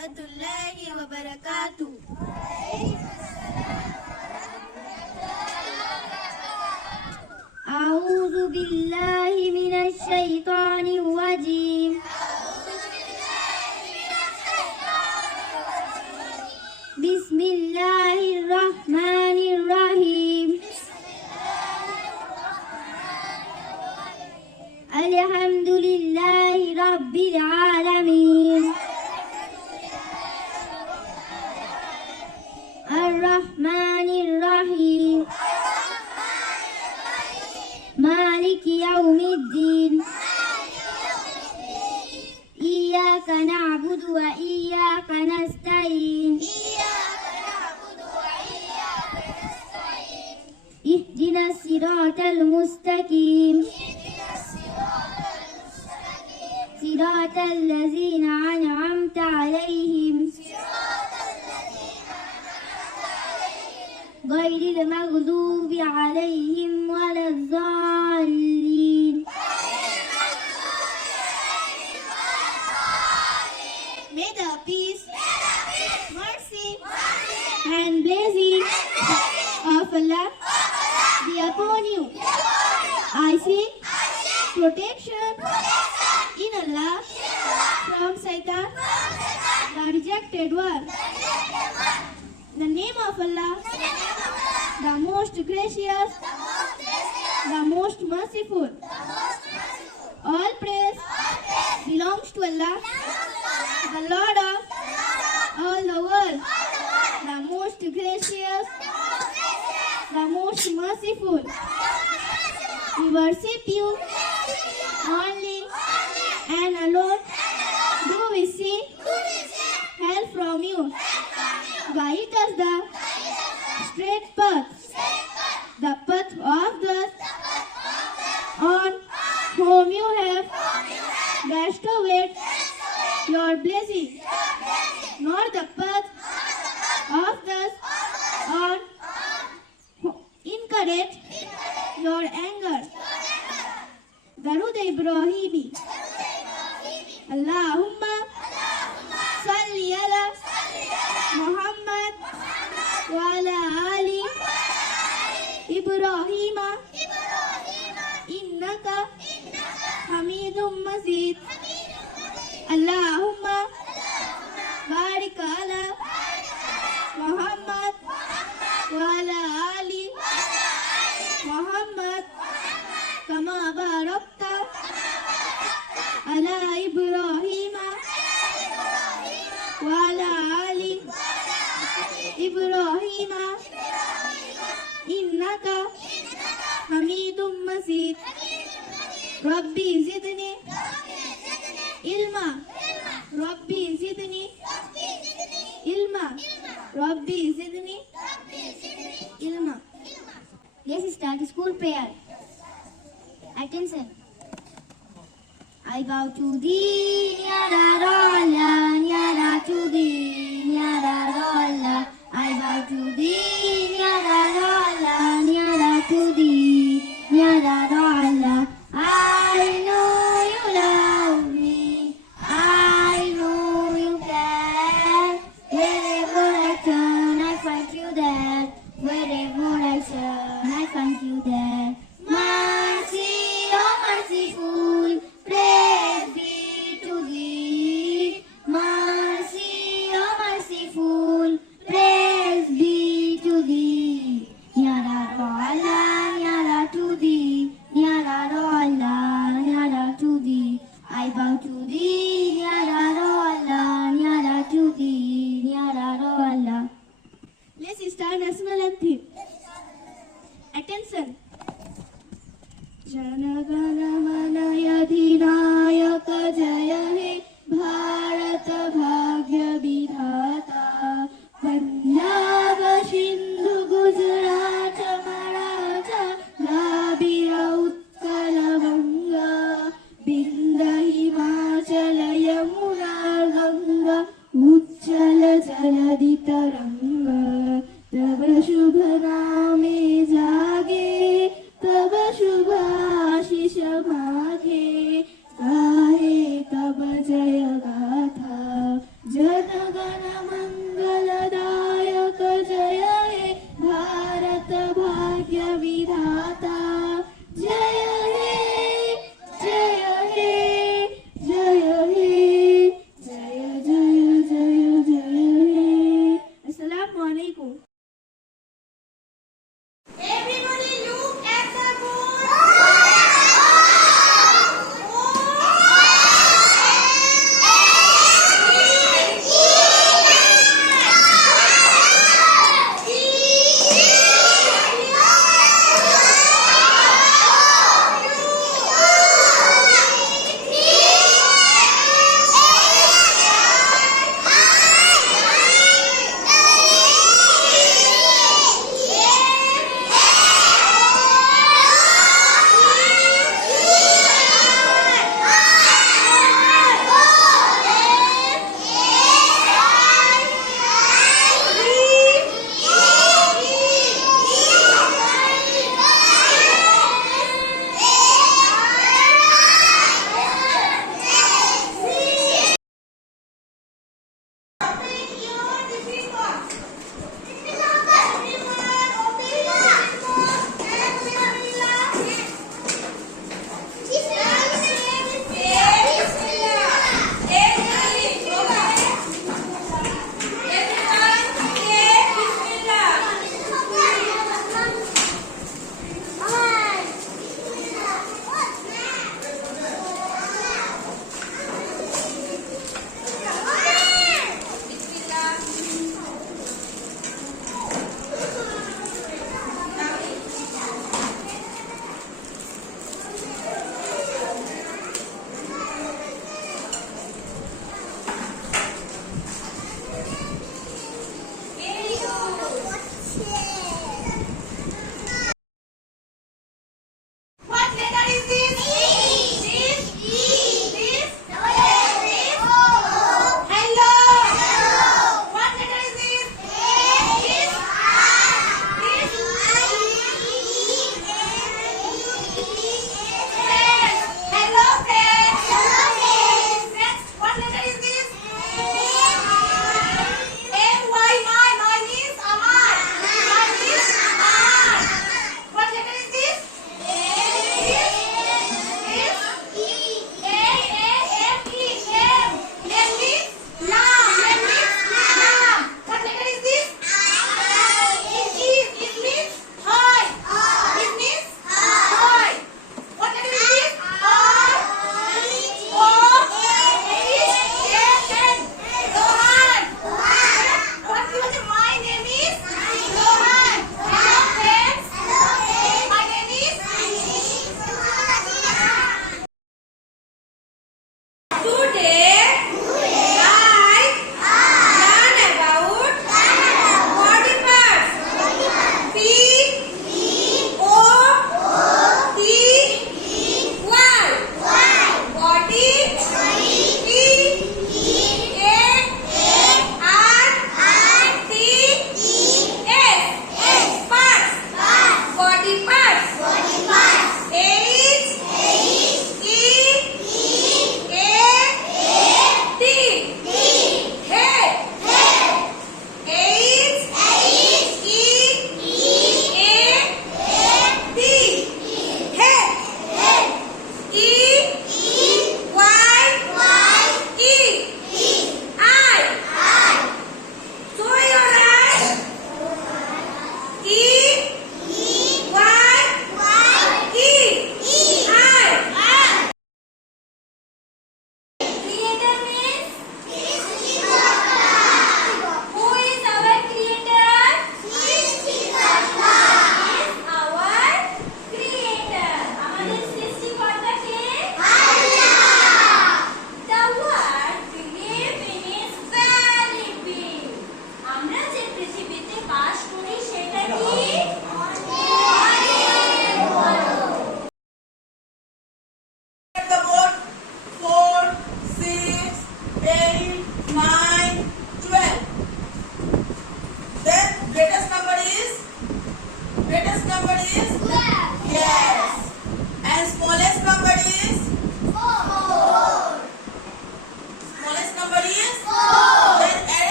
warahmatullahi wabarakatuh. أعوذ بالله من الشيطان الرجيم. بسم الله الرحمن الرحيم. الحمد لله رب العالمين. الرحمن الرحيم. مالك يوم الدين. إياك نعبد وإياك نستعين. اهدنا الصراط المستقيم. صراط الذين أنعمت عليهم غير المغضوب عليهم ولا الضالين. May the peace, mercy, And blessing of Allah be upon you. I seek protection in Allah from Satan, the rejected one. The name of Allah, the most gracious, the most merciful. All praise belongs to Allah, the Lord of all the world, the most gracious, the most merciful. We worship you only and alone. Do we seek help from you? Guide us the straight path, the path of God, on whom you have bestowed your blessing, nor the path of those on who encourage your anger. Darud Ibrahimi. Allahumma salli ala Muhammad wa ala ali Ibrahima innaka Hamidum Majid. Allahumma barik ala Muhammad wa ala ali Muhammad kama barakta ala Ibrahima wa ala ali Ibrahima innaka Hamidum Majid. Rabbi zidni ilma. Rabbi zidni ilma. Rabbi zidni ilma. Let's start the school prayer. Attention. I bow to thee, Nyararolla, Nyara to thee, Nyararolla. I bow to thee, Nyararolla, Nyara to thee, Nyararolla. I know you love me, I know you care. Wherever I turn, I find you there. Wherever I turn, I find you there. Mercy, oh merciful, praise be to thee. Mercy, oh merciful, praise be to thee. Nyararolla, Nyara to thee, Nyararolla, Nyara to thee. I bow to thee, Nyararolla, Nyara to thee, Nyararolla. Let's start national anthem. Attention. Jana Gana Mana अधिनायक जय हे भारत भाग्य विधाता. पंजाब सिंधु गुजरात मराठा द्राविड़ उत्कल गंगा बिंद हिमाचल यमुना गंगा उच्चल जलधि तरंगा. तब शुभ नामे जागे तब शुभ आशीष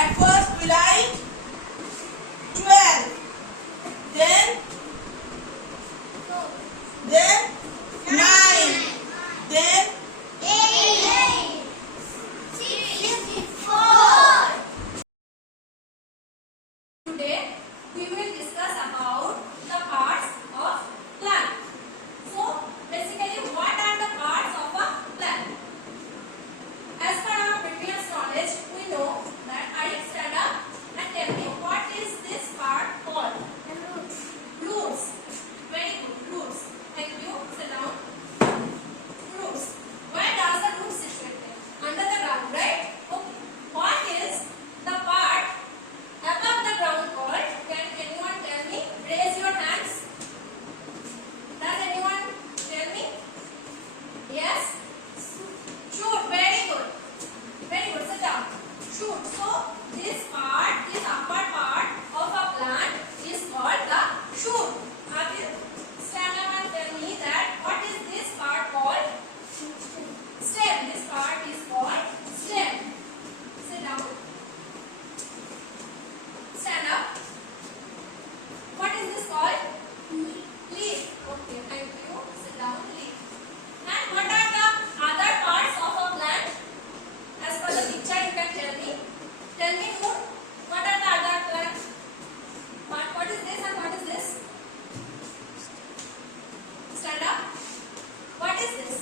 At first we write 12. Then 9. Then 8. 64. Today we will discuss about the parts of plant. So basically, what are the parts of a plant? As per our previous knowledge, we know that I stand up and tell me what is this part called? Roots. Very good. Roots. Thank you. Sit down. Roots. Where does the root situated? Under the ground, right? Okay. What is the part above the ground called? Can anyone tell me? Raise your hands. Does anyone tell me? Yes? Shoot. Very good. Very good. Sit down. Shoot. So this part, this upper part of a plant is called the shoot. Adil, stand up and tell me that what is this part called? Stem. This part is called stem. Sit down. Stand up. What is this called? Leaf. Okay, thank you. Sit down. Leaf. And what are the other parts of a plant? As per the picture, you can tell me. Tell me more. What are the other plants? What is this and what is this? Stand up. What is this?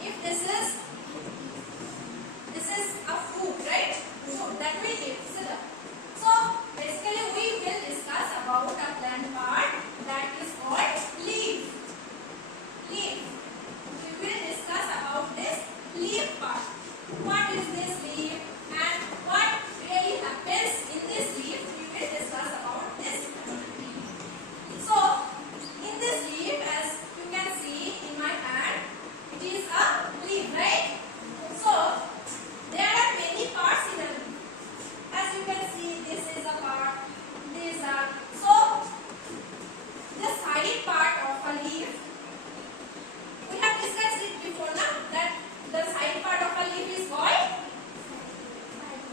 If this is a fruit, right? Fruit that we eat. Sit up. So basically, we will discuss about a plant part that is called leaf. Leaf. We will discuss about this leaf part. What is this leaf and what really happens in this leaf? We will discuss about this. So in this leaf, as you can see in my hand, it is a leaf, right? So there are many parts in a leaf. As you can see, this is a part, these are. So the side part of a leaf, we have discussed it before now, that the side part of a leaf is called,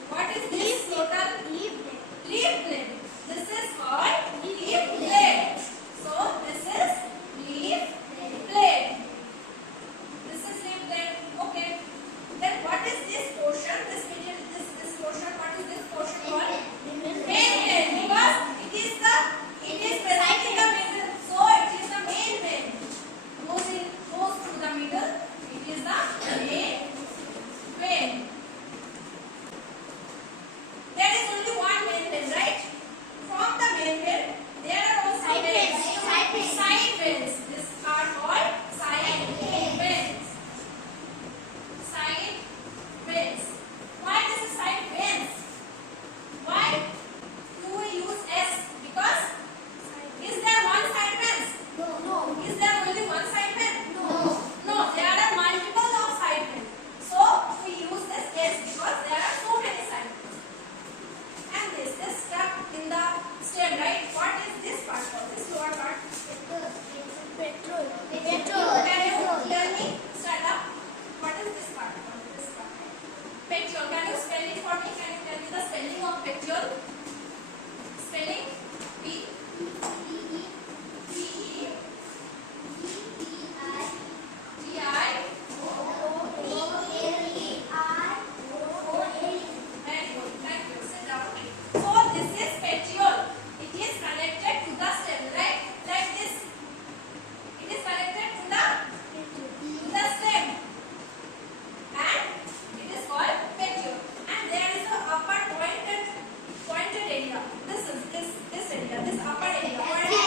what is this total? Leaf blade. This is called leaf blade. So this is leaf blade. This is leaf blade. Okay. Then what is this portion? This portion. What is this portion called? Main vein. Because it is present in the middle. So it is the main vein. Goes through the middle. It is the main vein. There is only one main vein, right? From the main vein, there are also side veins. Side veins. This are called side veins. Side veins. Why this is side veins? Why do we use S? Because is there one side veins? No. Is there only one side vein? No, there are multiple of side veins. So we use this S because there are so many side veins. And this is stuck in the stem, right? What is this part called? This lower part? Petrol. Can you tell me? Stand up. What is this part called? This part. Petiole. Can you spell it for me? Can you tell me the spelling of petiole? Spelling? P-E-T-I-O-L-E. Very good. Thank you. Sit down. So this is petiole. It is connected to the stem, right? Like this. It is connected to the stem. And it is called petiole. And there is a upper pointed area. This area. This upper area. What is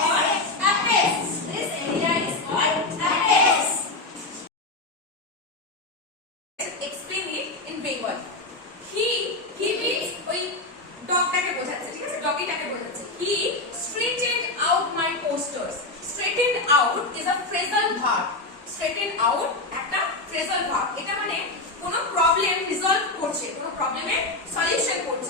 called apex. This area is called apex. Explain it in Bengal. He means ওই ডগটাকে বোঝাচ্ছে, ঠিক আছে? ডগিটাকে বোঝাচ্ছে। He straightened out my posters. Straightened out is a phrasal verb. Straightened out একটা phrasal verb. এটা মানে কোনো problem resolve করছে, কোনো প্রবলেমের সলিউশন করছে।